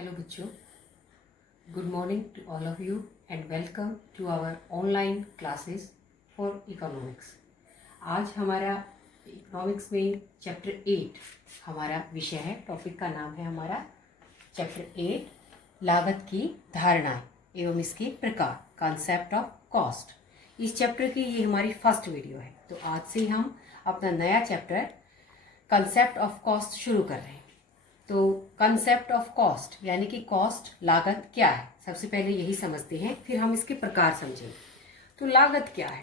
Hello बच्चों, good morning to all of you and welcome to our online classes for economics. आज हमारा economics में chapter 8 हमारा विषय है। टॉपिक का नाम है हमारा चैप्टर 8 लागत की धारणाएं एवं इसके प्रकार, कॉन्सेप्ट ऑफ कॉस्ट। इस चैप्टर की ये हमारी फर्स्ट वीडियो है। तो आज से हम अपना नया चैप्टर कॉन्सेप्ट ऑफ कॉस्ट शुरू कर रहे हैं। तो कंसेप्ट ऑफ कॉस्ट यानी कि कॉस्ट लागत क्या है, सबसे पहले यही समझते हैं, फिर हम इसके प्रकार समझेंगे। तो लागत क्या है?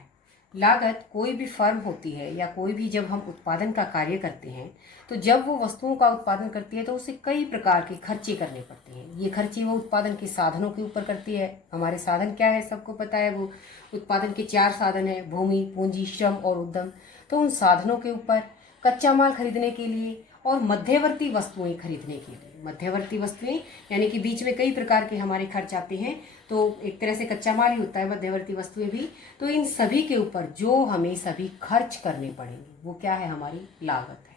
लागत कोई भी फर्म होती है या कोई भी जब हम उत्पादन का कार्य करते हैं तो जब वो वस्तुओं का उत्पादन करती है तो उसे कई प्रकार के खर्चे करने पड़ते हैं। ये खर्चे वो उत्पादन के साधनों के ऊपर करती है। हमारे साधन क्या है सबको पता है, वो उत्पादन के 4 साधन है, भूमि, पूंजी, श्रम और उद्यम। तो उन साधनों के ऊपर कच्चा माल खरीदने के लिए और मध्यवर्ती वस्तुएं खरीदने के लिए, मध्यवर्ती वस्तुएं यानी कि बीच में कई प्रकार के हमारे खर्च आते हैं। तो एक तरह से कच्चा माल ही होता है मध्यवर्ती वस्तुएं भी। तो इन सभी के ऊपर जो हमें सभी खर्च करने पड़ेंगे वो क्या है, हमारी लागत है।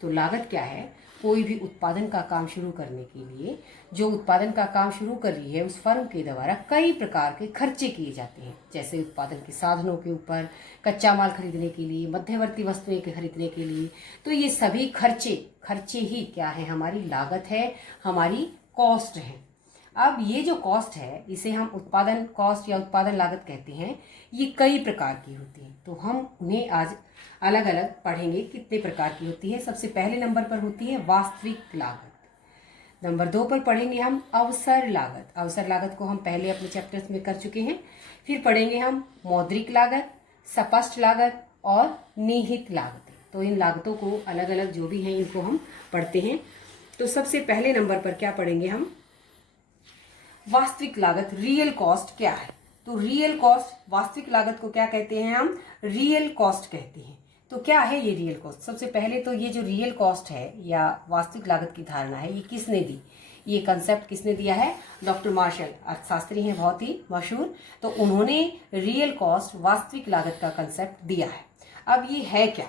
तो लागत क्या है? कोई भी उत्पादन का काम शुरू करने के लिए जो उत्पादन का काम शुरू कर रही है उस फर्म के द्वारा कई प्रकार के खर्चे किए जाते हैं, जैसे उत्पादन के साधनों के ऊपर, कच्चा माल खरीदने के लिए, मध्यवर्ती वस्तुएं के खरीदने के लिए। तो ये सभी खर्चे ही क्या है, हमारी लागत है, हमारी कॉस्ट है। अब ये जो कॉस्ट है इसे हम उत्पादन कॉस्ट या उत्पादन लागत कहते हैं। ये कई प्रकार की होती है, तो हम उन्हें आज अलग अलग पढ़ेंगे कितने प्रकार की होती है। सबसे पहले नंबर पर होती है वास्तविक लागत। नंबर 2 पर पढ़ेंगे हम अवसर लागत। अवसर लागत को हम पहले अपने चैप्टर्स में कर चुके हैं। फिर पढ़ेंगे हम मौद्रिक लागत, स्पष्ट लागत और निहित लागत। तो इन लागतों को अलग अलग जो भी हैं इनको हम पढ़ते हैं। तो सबसे पहले नंबर पर क्या पढ़ेंगे हम, वास्तविक लागत, रियल कॉस्ट क्या है। तो रियल कॉस्ट, वास्तविक लागत को क्या कहते हैं, हम रियल कॉस्ट कहते हैं। तो क्या है ये रियल कॉस्ट? सबसे पहले तो ये जो रियल कॉस्ट है या वास्तविक लागत की धारणा है, ये किसने दी, ये कंसेप्ट किसने दिया है? डॉक्टर मार्शल, अर्थशास्त्री हैं बहुत ही मशहूर। तो उन्होंने रियल कॉस्ट, वास्तविक लागत का कंसेप्ट दिया है। अब ये है क्या?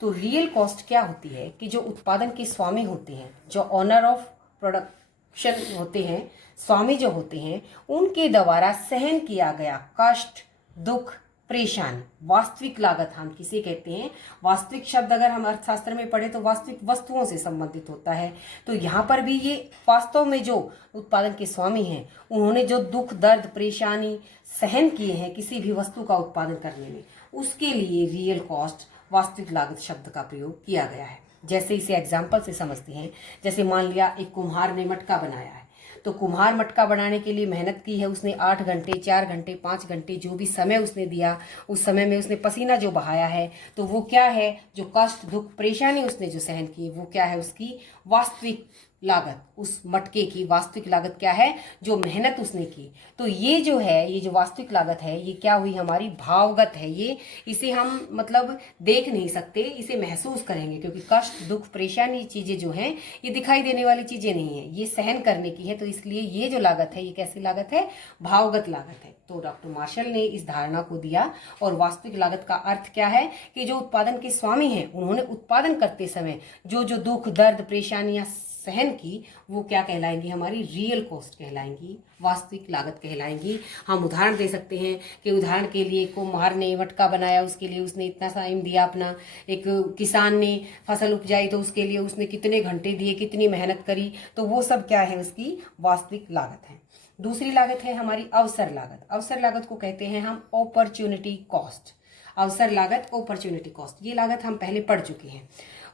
तो रियल कॉस्ट क्या होती है कि जो उत्पादन के स्वामी होते हैं, जो ऑनर ऑफ प्रोडक्शन होते हैं, स्वामी जो होते हैं, उनके द्वारा सहन किया गया कष्ट, दुख, परेशानी, वास्तविक लागत हम किसे कहते हैं। वास्तविक शब्द अगर हम अर्थशास्त्र में पढ़े तो वास्तविक वस्तुओं से संबंधित होता है। तो यहाँ पर भी ये वास्तव में जो उत्पादन के स्वामी हैं उन्होंने जो दुख, दर्द, परेशानी सहन किए हैं किसी भी वस्तु का उत्पादन करने में, उसके लिए रियल कॉस्ट, वास्तविक लागत शब्द का प्रयोग किया गया है। जैसे इसे एग्जाम्पल से समझते हैं, जैसे मान लिया एक कुम्हार ने मटका बनाया है। तो कुम्हार मटका बनाने के लिए मेहनत की है उसने, 8 घंटे, 4 घंटे, 5 घंटे, जो भी समय उसने दिया, उस समय में उसने पसीना जो बहाया है, तो वो क्या है, जो कष्ट, दुख, परेशानी उसने जो सहन की, वो क्या है, उसकी वास्तविक लागत। उस मटके की वास्तविक लागत क्या है, जो मेहनत उसने की। तो ये जो है, ये जो वास्तविक लागत है, ये क्या हुई, हमारी भावगत है। ये इसे हम मतलब देख नहीं सकते, इसे महसूस करेंगे, क्योंकि कष्ट, दुख, परेशानी चीजें जो हैं ये दिखाई देने वाली चीजें नहीं है, ये सहन करने की है। तो इसलिए ये जो लागत है ये कैसी लागत है, भावगत लागत है। तो डॉक्टर मार्शल ने इस धारणा को दिया। और वास्तविक लागत का अर्थ क्या है कि जो उत्पादन के स्वामी हैं उन्होंने उत्पादन करते समय जो जो दुख, दर्द, परेशानियां सहन की, वो क्या कहलाएंगी, हमारी रियल कॉस्ट कहलाएंगी, वास्तविक लागत कहलाएंगी। हम उदाहरण दे सकते हैं कि उदाहरण के लिए कुम्हार ने मटका बनाया, उसके लिए उसने इतना टाइम दिया अपना। एक किसान ने फसल उपजाई तो उसके लिए उसने कितने घंटे दिए, कितनी मेहनत करी। तो वो सब क्या है, उसकी वास्तविक लागत है। दूसरी लागत है हमारी अवसर लागत। अवसर लागत को कहते हैं हम अपॉर्चुनिटी कॉस्ट। अवसर लागत, अपॉर्चुनिटी कॉस्ट, ये लागत हम पहले पढ़ चुके हैं।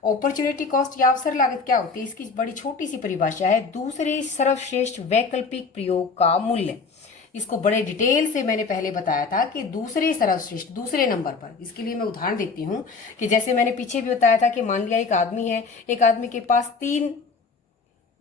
अपॉर्चुनिटी कॉस्ट या अवसर लागत क्या होती है, इसकी बड़ी छोटी सी परिभाषा है, दूसरे सर्वश्रेष्ठ वैकल्पिक प्रयोग का मूल्य। इसको बड़े डिटेल से मैंने पहले बताया था कि दूसरे सर्वश्रेष्ठ, दूसरे नंबर पर। इसके लिए मैं उदाहरण देती हूँ कि जैसे मैंने पीछे भी बताया था कि मान लिया एक आदमी है, एक आदमी के पास 3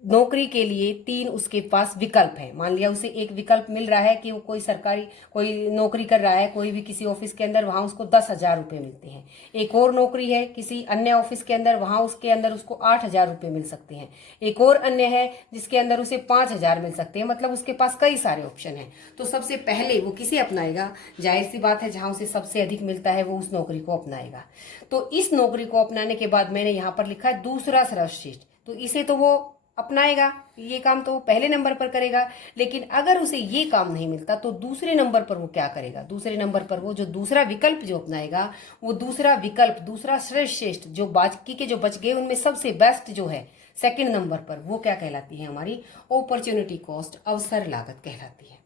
नौकरी के लिए 3 उसके पास विकल्प है। मान लिया उसे एक विकल्प मिल रहा है कि वो कोई सरकारी कोई नौकरी कर रहा है, कोई भी किसी ऑफिस के अंदर, वहां उसको 10,000 रुपये मिलते हैं। एक और नौकरी है किसी अन्य ऑफिस के अंदर, वहां उसके अंदर उसको 8,000 रुपये मिल सकते हैं। एक और अन्य है जिसके अंदर उसे 5,000 मिल सकते हैं। मतलब उसके पास कई सारे ऑप्शन हैं। तो सबसे पहले वो किसे अपनाएगा, जाहिर सी बात है जहां उसे सबसे अधिक मिलता है वो उस नौकरी को अपनाएगा। तो इस नौकरी को अपनाने के बाद मैंने यहाँ पर लिखा है दूसरा सर्वश्रेष्ठ। तो इसे तो वो अपनाएगा, ये काम तो पहले नंबर पर करेगा। लेकिन अगर उसे ये काम नहीं मिलता तो दूसरे नंबर पर वो क्या करेगा, दूसरे नंबर पर वो जो दूसरा विकल्प जो अपनाएगा, वो दूसरा विकल्प, दूसरा श्रेष्ठ जो बाकी के जो बच गए उनमें सबसे बेस्ट जो है सेकंड नंबर पर, वो क्या कहलाती है हमारी अपॉर्चुनिटी कॉस्ट, अवसर लागत कहलाती है।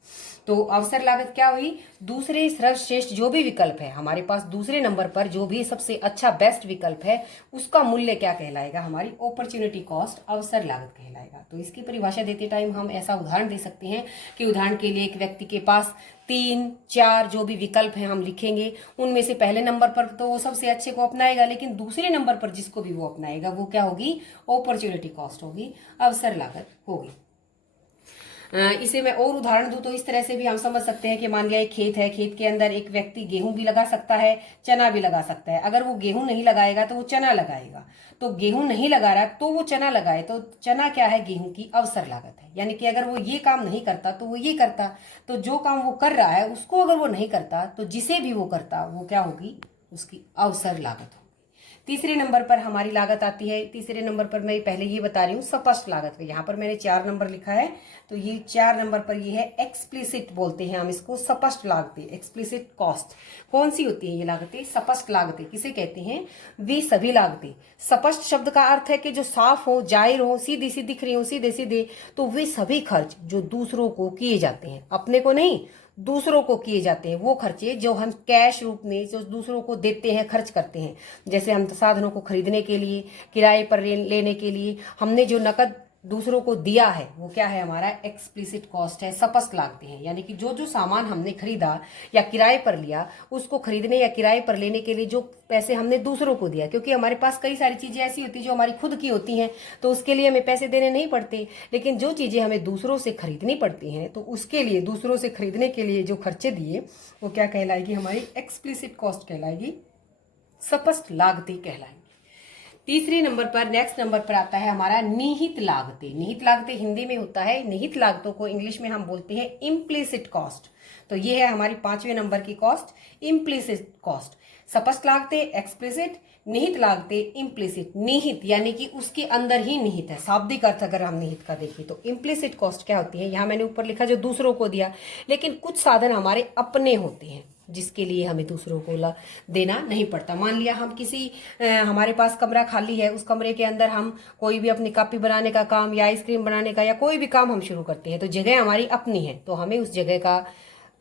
तो अवसर लागत क्या हुई, दूसरे सर्वश्रेष्ठ जो भी विकल्प है हमारे पास, दूसरे नंबर पर जो भी सबसे अच्छा बेस्ट विकल्प है, उसका मूल्य क्या कहलाएगा, हमारी अपॉर्चुनिटी कॉस्ट, अवसर लागत कहलाएगा। तो इसकी परिभाषा देते टाइम हम ऐसा उदाहरण दे सकते हैं कि उदाहरण के लिए एक व्यक्ति के पास 3, 4 जो भी विकल्प हैं हम लिखेंगे, उनमें से पहले नंबर पर तो वो सबसे अच्छे को अपनाएगा, लेकिन दूसरे नंबर पर जिसको भी वो अपनाएगा वो क्या होगी, अपॉर्चुनिटी कॉस्ट होगी, अवसर लागत होगी। इसे मैं और उदाहरण दूं तो इस तरह से भी हम समझ सकते हैं कि मान लिया एक खेत है, खेत के अंदर एक व्यक्ति गेहूं भी लगा सकता है, चना भी लगा सकता है। अगर वो गेहूं नहीं लगाएगा तो वो चना लगाएगा, तो गेहूं नहीं लगा रहा तो वो चना लगाए, तो चना क्या है, गेहूं की अवसर लागत है। यानी कि अगर वो ये काम नहीं करता तो वो ये करता, तो जो काम वो कर रहा है उसको अगर वो नहीं करता तो जिसे भी वो करता वो क्या होगी, उसकी अवसर लागत होगी। तीसरे नंबर पर हमारी लागत आती है, तीसरे नंबर पर मैं पहले ये बता रही हूँ स्पष्ट लागत। यहाँ पर मैंने 4 नंबर लिखा है, तो ये 4 नंबर पर ये है एक्सप्लिसिट, बोलते हैं हम इसको स्पष्ट लागतें, एक्सप्लिसिट कॉस्ट। कौन सी होती है ये लागतें, स्पष्ट लागतें किसे कहते हैं, वे सभी लागतें। स्पष्ट शब्द का अर्थ है कि जो साफ हो, जाहिर हो, सीधी सी दिख रही हो, सीधे सीधे, तो वे सभी खर्च जो दूसरों को किए जाते हैं, अपने को नहीं दूसरों को किए जाते हैं, वो खर्चे जो हम कैश रूप में जो दूसरों को देते हैं, खर्च करते हैं। जैसे हम साधनों को खरीदने के लिए, किराए पर लेने के लिए हमने जो नकद दूसरों को दिया है वो क्या है, हमारा एक्सप्लिसिट कॉस्ट है, स्पष्ट लागतें हैं। यानी कि जो जो सामान हमने खरीदा या किराए पर लिया, उसको खरीदने या किराए पर लेने के लिए जो पैसे हमने दूसरों को दिया, क्योंकि हमारे पास कई सारी चीजें ऐसी होती है जो हमारी खुद की होती हैं, तो उसके लिए हमें पैसे देने नहीं पड़ते। लेकिन जो चीजें हमें दूसरों से खरीदनी पड़ती हैं, तो उसके लिए दूसरों से खरीदने के लिए जो खर्चे दिए वो क्या कहलाएगी, हमारी एक्सप्लिसिट कॉस्ट कहलाएगी, स्पष्ट लागतें कहलाएगी। तीसरे नंबर पर, नेक्स्ट नंबर पर आता है हमारा निहित लागतें। निहित लागतें हिंदी में होता है, निहित लागतों को इंग्लिश में हम बोलते हैं इम्प्लिसिट कॉस्ट। तो ये है हमारी 5वें नंबर की कॉस्ट, इम्प्लिसिट कॉस्ट। स्पष्ट लागतें एक्सप्लिसिट, निहित लागतें इम्प्लिसिट। निहित यानी कि उसके अंदर ही निहित है, शाब्दिक अर्थ अगर हम निहित का देखें तो। इम्प्लिसिट कॉस्ट क्या होती है, यहाँ मैंने ऊपर लिखा जो दूसरों को दिया, लेकिन कुछ साधन हमारे अपने होते हैं जिसके लिए हमें दूसरों को देना नहीं पड़ता। मान लिया हम किसी हमारे पास कमरा खाली है, उस कमरे के अंदर हम कोई भी अपनी कॉफी बनाने का काम या आइसक्रीम बनाने का या कोई भी काम हम शुरू करते हैं, तो जगह हमारी अपनी है, तो हमें उस जगह का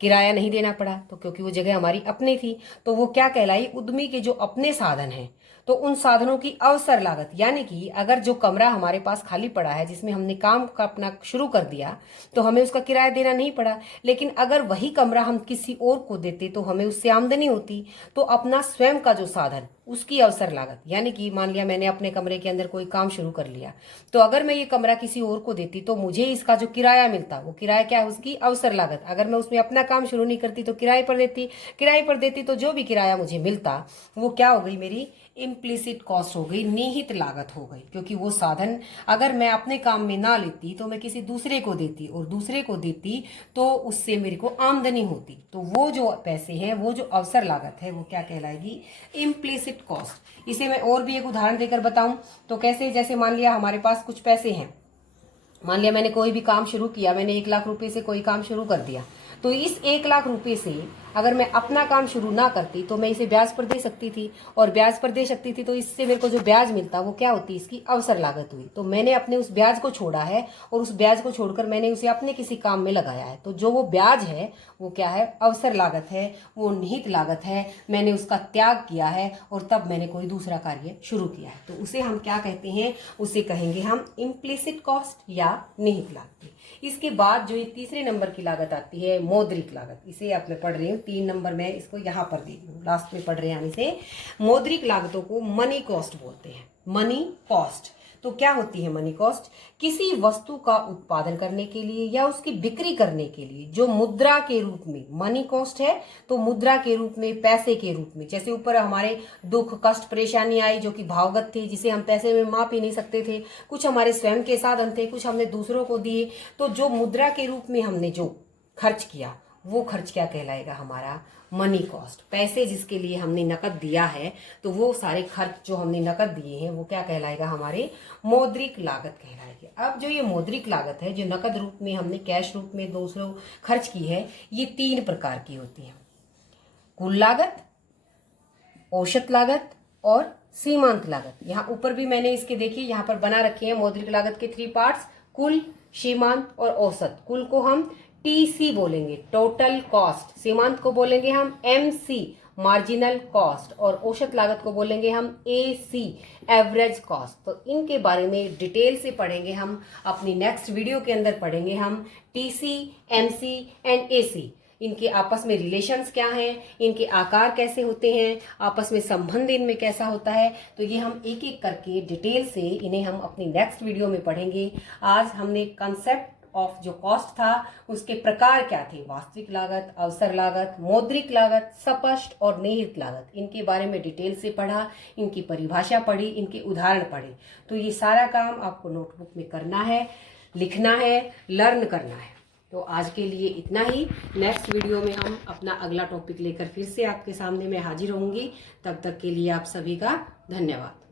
किराया नहीं देना पड़ा, तो क्योंकि वो जगह हमारी अपनी थी, तो वो क्या कहलाई, उद्यमी के जो अपने साधन हैं, तो उन साधनों की अवसर लागत। यानी कि अगर जो कमरा हमारे पास खाली पड़ा है जिसमें हमने काम का अपना शुरू कर दिया, तो हमें उसका किराया देना नहीं पड़ा। लेकिन अगर वही कमरा हम किसी और को देते तो हमें उससे आमदनी होती, तो अपना स्वयं का जो साधन उसकी अवसर लागत। यानी कि मान लिया मैंने अपने कमरे के अंदर कोई काम शुरू कर लिया, तो अगर मैं ये कमरा किसी और को देती तो मुझे इसका जो किराया मिलता, वो किराया क्या है, उसकी अवसर लागत। अगर मैं उसमें अपना काम शुरू नहीं करती तो किराए पर देती, तो जो भी किराया मुझे मिलता वो क्या हो गई, मेरी इम्प्लिसिट कॉस्ट हो गई, निहित लागत हो गई। क्योंकि वो साधन अगर मैं अपने काम में ना लेती तो मैं किसी दूसरे को देती, और दूसरे को देती तो उससे मेरे को आमदनी होती, तो वो जो पैसे हैं, वो जो अवसर लागत है, वो क्या कहलाएगी, इम्प्लिसिट कॉस्ट। इसे मैं और भी एक उदाहरण देकर बताऊं तो कैसे, जैसे मान लिया हमारे पास कुछ पैसे हैं, मान लिया मैंने कोई भी काम शुरू किया, मैंने 1 लाख रुपए से कोई काम शुरू कर दिया, तो इस 1 लाख रुपए से अगर मैं अपना काम शुरू ना करती तो मैं इसे ब्याज पर दे सकती थी, और ब्याज पर दे सकती थी तो इससे मेरे को जो ब्याज मिलता वो क्या होती, इसकी अवसर लागत हुई। तो मैंने अपने उस ब्याज को छोड़ा है, और उस ब्याज को छोड़कर मैंने उसे अपने किसी काम में लगाया है, तो जो वो ब्याज है वो क्या है, अवसर लागत है, वो निहित लागत है। मैंने उसका त्याग किया है और तब मैंने कोई दूसरा कार्य शुरू किया है, तो उसे हम क्या कहते हैं, उसे कहेंगे हम इम्प्लिसिट कॉस्ट या निहित लागत। इसके बाद जो ये तीसरे नंबर की लागत आती है, मौद्रिक लागत। इसे आप मैं पढ़ रही हूँ 3 नंबर में, इसको यहाँ पर दे रही हूँ, लास्ट में पढ़ रहे हैं हम इसे। मौद्रिक लागतों को मनी कॉस्ट बोलते हैं, मनी कॉस्ट। तो क्या होती है मनी कॉस्ट, किसी वस्तु का उत्पादन करने के लिए या उसकी बिक्री करने के लिए जो मुद्रा के रूप में मनी कॉस्ट है, तो मुद्रा के रूप में, पैसे के रूप में, जैसे ऊपर हमारे दुख कष्ट परेशानी आई जो कि भावगत थे, जिसे हम पैसे में माप ही नहीं सकते थे, कुछ हमारे स्वयं के साधन थे, कुछ हमने दूसरों को दिए, तो जो मुद्रा के रूप में हमने जो खर्च किया वो खर्च क्या कहलाएगा हमारा, मनी कॉस्ट। पैसे जिसके लिए हमने नकद दिया है तो वो सारे खर्च जो हमने नकद दिए हैं वो क्या कहलाएगा, हमारे मौद्रिक लागत कहलाएगी। अब जो ये मौद्रिक लागत है, जो नकद रूप में हमने कैश रूप में दूसरों खर्च की है, ये 3 प्रकार की होती है, कुल लागत, औसत लागत और सीमांत लागत। यहाँ ऊपर भी मैंने इसके देखिए यहाँ पर बना रखे हैं मौद्रिक लागत के 3 पार्ट्स, कुल, सीमांत और औसत। कुल को हम टीसी बोलेंगे, टोटल कॉस्ट। सीमांत को बोलेंगे हम एमसी, मार्जिनल कॉस्ट। और औसत लागत को बोलेंगे हम एसी, एवरेज कॉस्ट। तो इनके बारे में डिटेल से पढ़ेंगे हम अपनी नेक्स्ट वीडियो के अंदर पढ़ेंगे हम टीसी, एमसी एंड एसी। इनके आपस में रिलेशंस क्या हैं, इनके आकार कैसे होते हैं, आपस में संबंध इनमें कैसा होता है, तो ये हम एक एक करके डिटेल से इन्हें हम अपनी नेक्स्ट वीडियो में पढ़ेंगे। आज हमने कंसेप्ट ऑफ जो कॉस्ट था उसके प्रकार क्या थे, वास्तविक लागत, अवसर लागत, मौद्रिक लागत, स्पष्ट और निहित लागत, इनके बारे में डिटेल से पढ़ा, इनकी परिभाषा पढ़ी, इनके उदाहरण पढ़े। तो ये सारा काम आपको नोटबुक में करना है, लिखना है, लर्न करना है। तो आज के लिए इतना ही। नेक्स्ट वीडियो में हम अपना अगला टॉपिक लेकर फिर से आपके सामने मैं हाजिर होंगी। तब तक के लिए आप सभी का धन्यवाद।